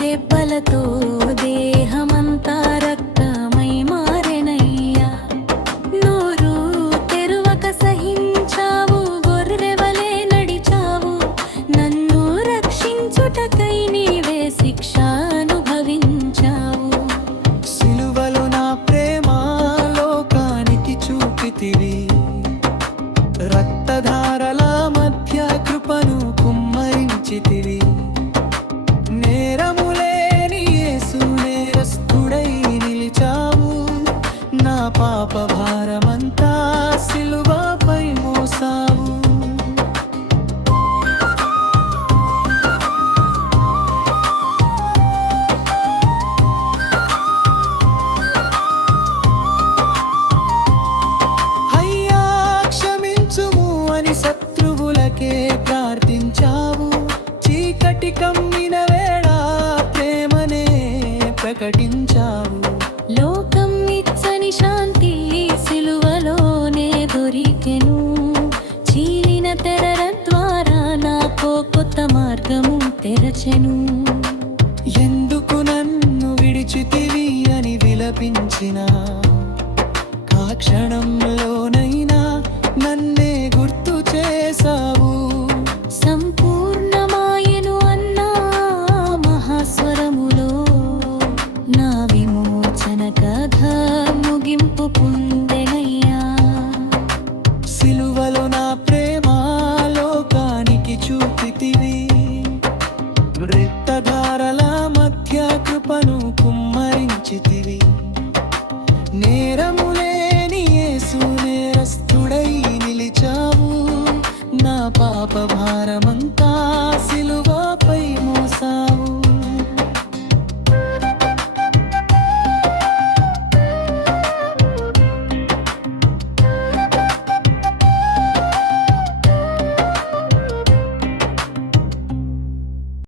దెబ్బలతో దేహమంతా రక్తమై మారెనయ్యా. నోరు తెరువక సహించావు, గొర్రెవలే నడిచావు. నన్ను రక్షించుటకై నీవే శిక్ష అనుభవించావు. సిలువలో నా ప్రేమ లోకానికి చూపితివి, రక్తధారల మధ్య కృపను కుమ్మరించితివి. నేరములేని యేసు నేరస్తుడై నిలిచావు. నా పాప భారమంతా సిలువపై మోసావు. అయ్యా క్షమించుము అని శత్రువులకే ప్రార్థించావు. చీకటి కమ్మిన వేళ ప్రేమనే ప్రకటించావు. లోకం ఇచ్చని శాంతి సిలువలోనే దొరికెను. చీలిన తెరల ద్వారా నాకో కొత్త మార్గము తెరచెను. ఎందుకు నన్ను విడిచితివి అని విలపించిన ఆ క్షణంలోనైనా నన్నే గుర్తు చేసావు. సంపూర్ణమాయను అన్నా మహాస్వరములో నా విమోచన కథ ముగింపు పొందెనయ్యా. సిలువలో నా ప్రేమ లోకానికి చూపితివి, రక్తధారల మధ్య కృపను కుమ్మరించితివి. నేరములేని యేసు నేరస్తుడై నిలిచావు. నా పాప భారమంతా